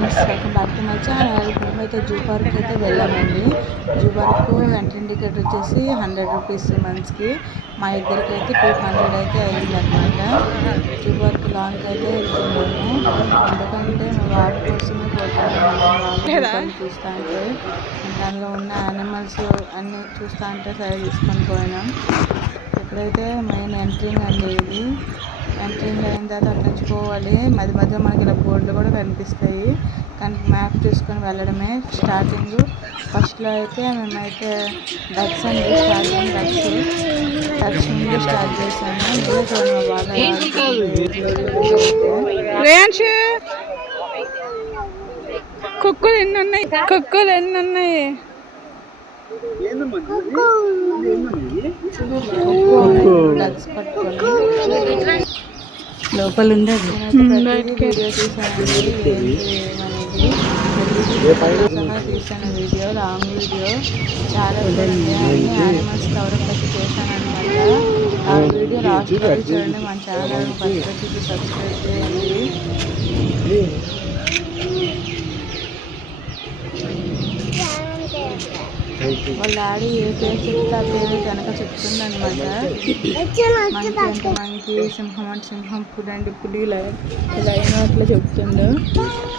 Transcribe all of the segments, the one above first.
Friends, welcome back to my channel. మేమైతే zoo park అయితే వెళ్ళామండి. జూ పార్క్ ఎంట్రీ టికెట్ వచ్చేసి 100 రూపీస్ మంత్స్కి. మా ఇద్దరికి అయితే 200 అయితే అయిందనమాట. జూ పార్క్ లాంగ్ అయితే వెళ్తున్నాము, ఎందుకంటే మా బాబు కోసమే పోతున్నాము. బాబు చూస్తూ అంటే దానిలో ఉన్న యానిమల్స్ అన్నీ చూస్తూ అంటే సరే తీసుకొని పోయినాం. ఇక్కడైతే మెయిన్ ఎంట్రింగ్ అండి ఇది. ఎంట్రింగ్ అయిన తర్వాత అటు నుంచి పోవాలి. మధ్య మధ్య మనకి ఇలా బోర్డులు కూడా కనిపిస్తాయి, కానీ మ్యాప్ చూసుకొని వెళ్ళడమే. స్టార్టింగ్ ఫస్ట్లో అయితే మేమైతే డక్స్ అండి స్టార్టింగ్ డక్స్ నుండి స్టార్ట్ చేశాను. ఇదే చూడండి బాగా కుక్కలు ఎన్ని ఉన్నాయి, కుక్కలు ఎన్ని ఉన్నాయి. డక్స్ పట్టుకొని లోపల ఉంది. వీడియో తీసానండి సహా తీసాను. వీడియో లాంగ్ వీడియో చాలా చూడండి. అన్ని యానిమల్స్ కవరప్ అయితే చేశాను అనమాట. ఆ వీడియో లాస్ట్ వరకు చూడండి. మన ఛానల్ కొత్తగా చూసి సబ్స్క్రైబ్ చేయండి. వాళ్ళ డాడీ ఏ పేరు చెప్తే ఆ పేరు కనుక చెప్తుందనమాట. మంకీ అంటే మంకీ, సింహం అంటే సింహం, పులి అంటే పులి, లైన్ అట్లా చెప్తుండు.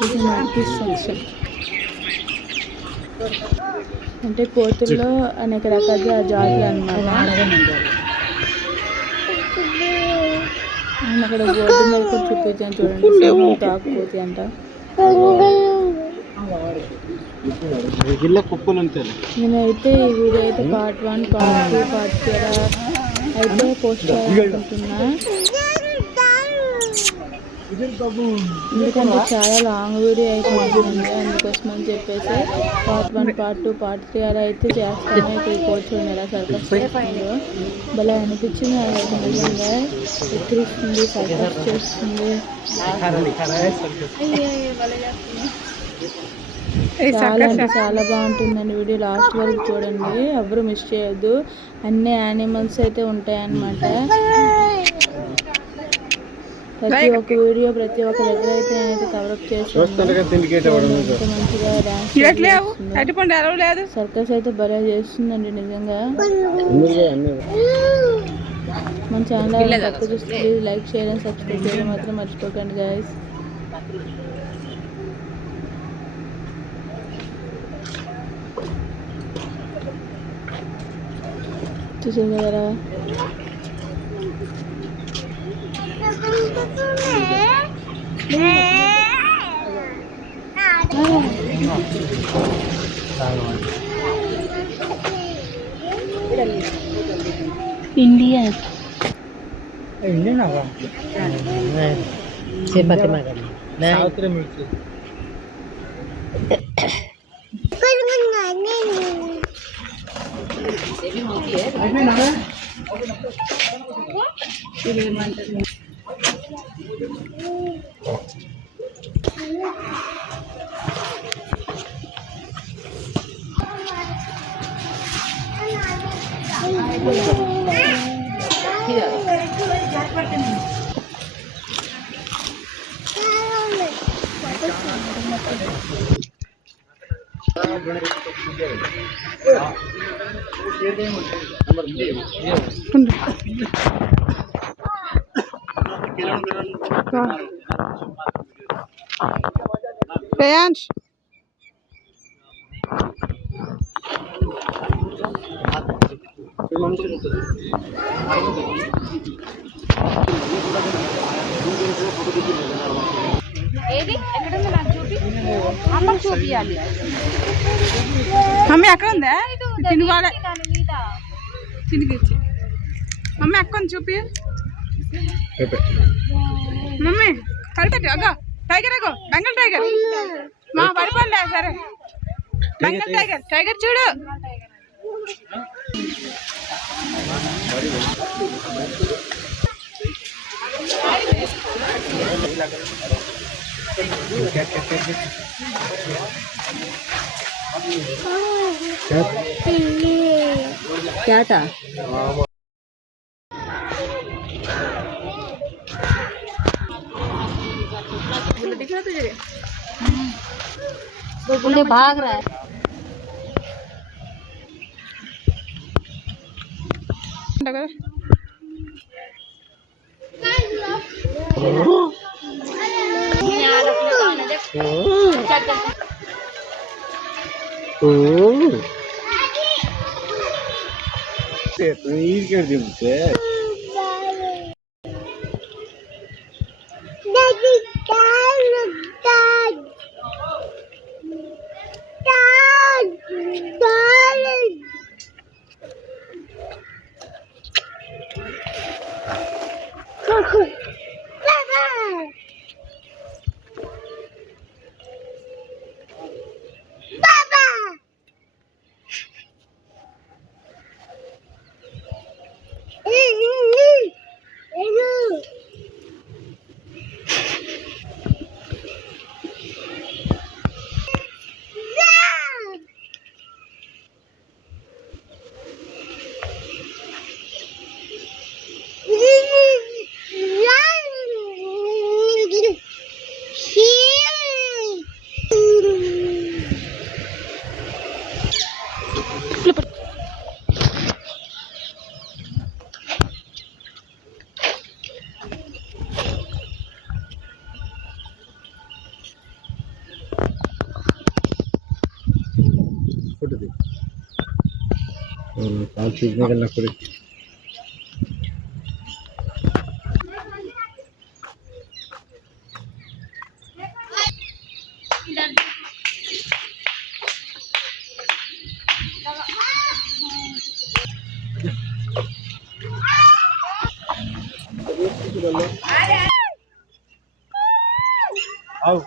ఇది మంకీ సెక్షన్. అంటే కోతుల్లో అనేక రకాల జాతులు అనమాట. అక్కడ బోర్డు మీద కూడా చూపించాను చూడండి, సింహం తాకుపోతే అంట. నేనైతే ఈ వీడియో అయితే పార్ట్ 1, పార్ట్ 2, పార్ట్ 3 అయితే పోస్ట్ చేయాలనుకుంటున్నా, ఎందుకంటే చాలా లాంగ్ వీడియో అయిపోతుంది. అందుకోసం అని చెప్పేసి పార్ట్ 1, పార్ట్ 2, పార్ట్ 3 అలా అయితే చేస్తాను. ఇక్కడ కూర్చొని ఎలా సర్కస్ చేస్తుందో భలే అనిపించింది. అదైతే నిజంగా ఎక్కిరిస్తుంది, సర్కస్ చేస్తుంది. చాలా అంటే చాలా బాగుంటుందండి. వీడియో లాస్ట్ వరకు చూడండి, ఎవరు మిస్ చేయొద్దు. అన్ని యానిమల్స్ అయితే ఉంటాయన్నమాట. ప్రతి ఒక్క వీడియో ప్రతి ఒక్క దగ్గర అయితే నేనైతే కవరప్ చేస్తాను. ఎంత మంచిగా డాన్స్ సర్కస్ అయితే భలే చేస్తుందండి నిజంగా. మన ఛానల్ తక్కువ చూస్తే ప్లీజ్ లైక్ చేయడం, సబ్స్క్రైబ్ చేయడం మాత్రం మర్చిపోకండి గైస్. చూసారు కదా, ఇండియా రేయాంష్ ఏది ఎక్కడుంది నాకు చూపి, అమ్మ చూపియాలి. మమ్మీ ఎక్కడ ఉందా తినుగానే తినిగిచ్చి మమ్మీ అక్కని చూపి. మమ్మీ పడిపెట్టి అగో టైగర్, అగో బెంగల్ టైగర్. మా పడిపోలే సరే, బెంగల్ టైగర్, టైగర్ చూడు. क्या था दिख रहा तुझे? भाग रहा है। कर दी फोटो दे काल खींचने का लग पड़े आओ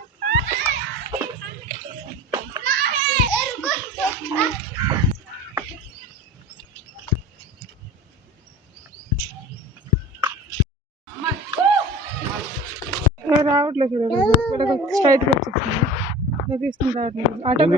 రావట్లేదు స్ట్రైట్గా వచ్చేసింది తీసుకుని రావట్లేదు ఆటో